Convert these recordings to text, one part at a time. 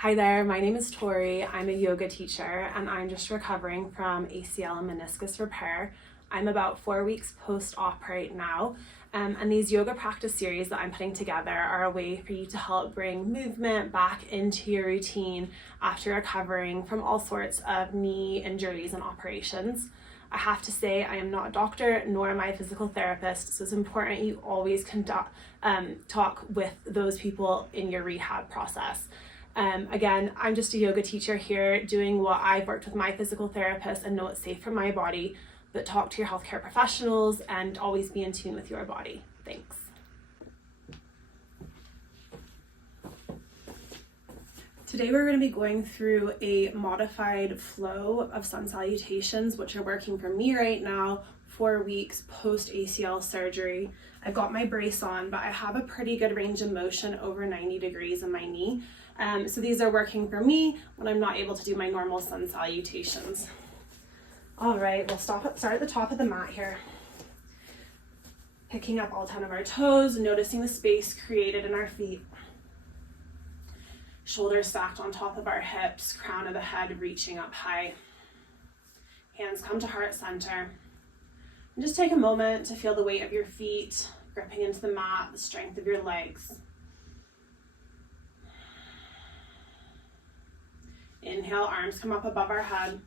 Hi there, my name is Tori. I'm a yoga teacher and I'm just recovering from ACL and meniscus repair. I'm about 4 weeks post-op right now, and these yoga practice series that I'm putting together are a way for you to help bring movement back into your routine after recovering from all sorts of knee injuries and operations. I have to say I am not a doctor nor am I a physical therapist, so it's important you always talk with those people in your rehab process. Again, I'm just a yoga teacher here doing what I've worked with my physical therapist and know it's safe for my body, but talk to your healthcare professionals and always be in tune with your body. Thanks. Today we're going to be going through a modified flow of Sun Salutations, which are working for me right now, 4 weeks post ACL surgery. I've got my brace on, but I have a pretty good range of motion over 90 degrees in my knee. So these are working for me when I'm not able to do my normal Sun Salutations. All right, we'll start at the top of the mat here. Picking up all 10 of our toes, noticing the space created in our feet. Shoulders stacked on top of our hips, crown of the head reaching up high. Hands come to heart center. And just take a moment to feel the weight of your feet gripping into the mat, the strength of your legs. Inhale, arms come up above our head.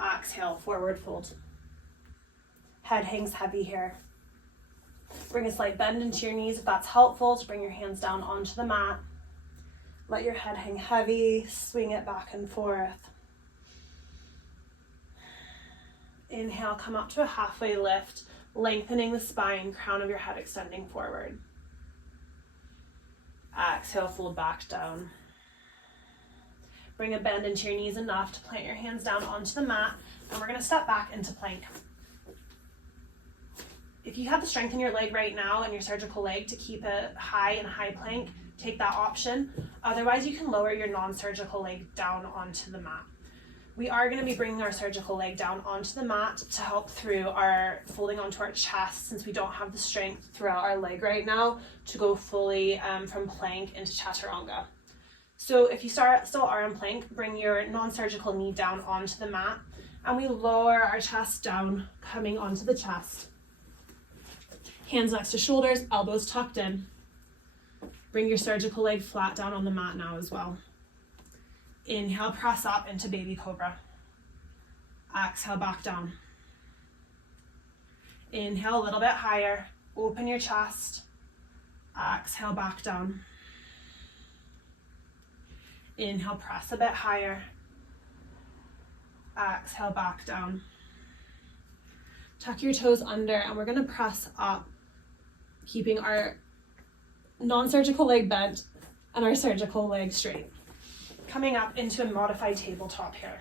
Exhale, forward fold. Head hangs heavy here. Bring a slight bend into your knees if that's helpful, to bring your hands down onto the mat. Let your head hang heavy, swing it back and forth. Inhale, come up to a halfway lift, lengthening the spine, crown of your head extending forward. Exhale, fold back down. Bring a bend into your knees enough to plant your hands down onto the mat, and we're going to step back into plank. If you have the strength in your leg right now and your surgical leg to keep it high in high plank, take that option. Otherwise, you can lower your non-surgical leg down onto the mat. We are going to be bringing our surgical leg down onto the mat to help through our folding onto our chest, since we don't have the strength throughout our leg right now to go fully from plank into chaturanga. So if you still are in plank, bring your non-surgical knee down onto the mat, and we lower our chest down, coming onto the chest. Hands next to shoulders, elbows tucked in. Bring your surgical leg flat down on the mat now as well. Inhale, press up into baby cobra. Exhale, back down. Inhale, a little bit higher. Open your chest. Exhale, back down. Inhale, press a bit higher. Exhale, back down. Tuck your toes under, and we're going to press up, keeping our non-surgical leg bent and our surgical leg straight. Coming up into a modified tabletop here.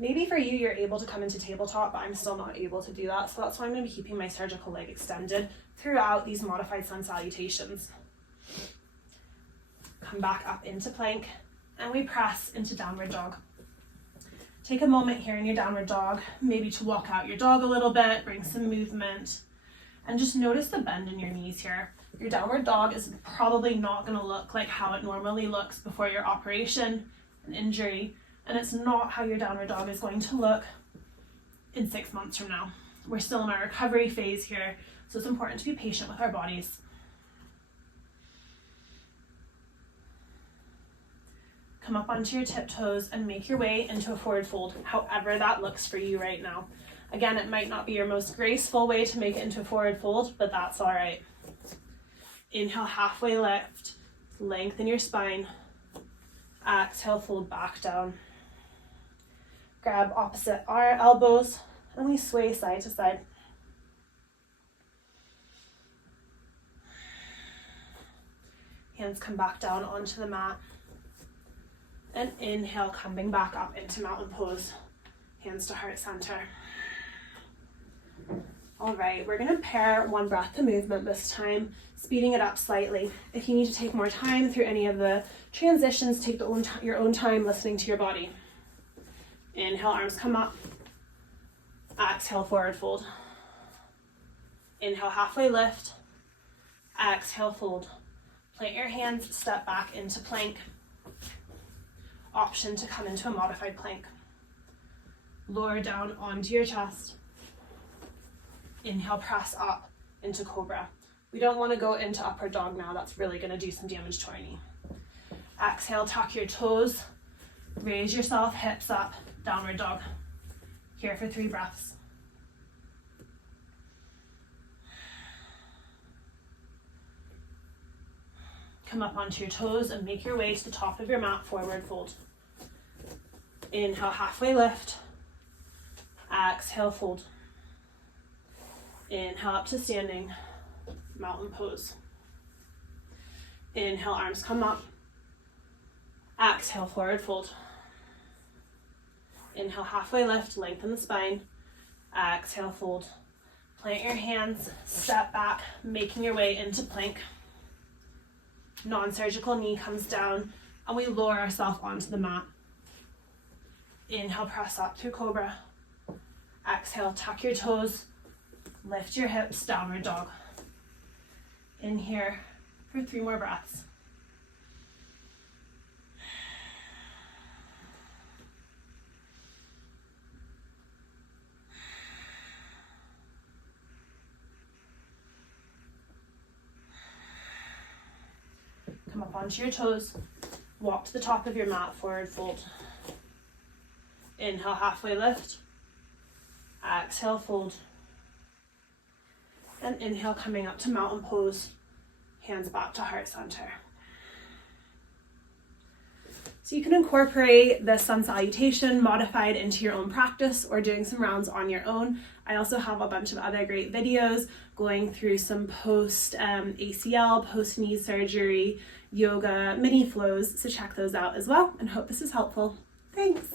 Maybe for you, you're able to come into tabletop, but I'm still not able to do that. So that's why I'm going to be keeping my surgical leg extended throughout these modified Sun Salutations. Come back up into plank, and we press into downward dog. Take a moment here in your downward dog, maybe to walk out your dog a little bit, bring some movement, and just notice the bend in your knees here. Your downward dog is probably not going to look like how it normally looks before your operation and injury, and it's not how your downward dog is going to look in 6 months from now. We're still in our recovery phase here, so it's important to be patient with our bodies. Come up onto your tiptoes and make your way into a forward fold, however that looks for you right now. Again, it might not be your most graceful way to make it into a forward fold, but that's all right. Inhale, halfway lift, lengthen your spine. Exhale, fold back down. Grab opposite our elbows, and we sway side to side. Hands come back down onto the mat. And inhale, coming back up into mountain pose. Hands to heart center. All right, we're going to pair one breath to movement this time, speeding it up slightly. If you need to take more time through any of the transitions, take your own time listening to your body. Inhale, arms come up. Exhale, forward fold. Inhale, halfway lift. Exhale, fold. Plant your hands, step back into plank. Option to come into a modified plank. Lower down onto your chest. Inhale, press up into cobra. We don't want to go into upward dog now. That's really going to do some damage to our knee. Exhale, tuck your toes. Raise yourself, hips up, downward dog. Here for 3 breaths. Come up onto your toes and make your way to the top of your mat, forward fold. Inhale, halfway lift. Exhale, fold. Inhale up to standing, mountain pose. Inhale, arms come up. Exhale, forward fold. Inhale, halfway lift, lengthen the spine. Exhale, fold. Plant your hands, step back, making your way into plank. Non-surgical knee comes down, and we lower ourselves onto the mat. Inhale, press up through cobra. Exhale, tuck your toes, lift your hips, downward dog. In here for 3 more breaths. Come up onto your toes, walk to the top of your mat, forward fold. Inhale, halfway lift. Exhale, fold. And inhale, coming up to mountain pose, hands back to heart center. So you can incorporate the Sun Salutation modified into your own practice or doing some rounds on your own. I also have a bunch of other great videos going through some post ACL, post knee surgery, yoga, mini flows, so check those out as well, and hope this is helpful. Thanks.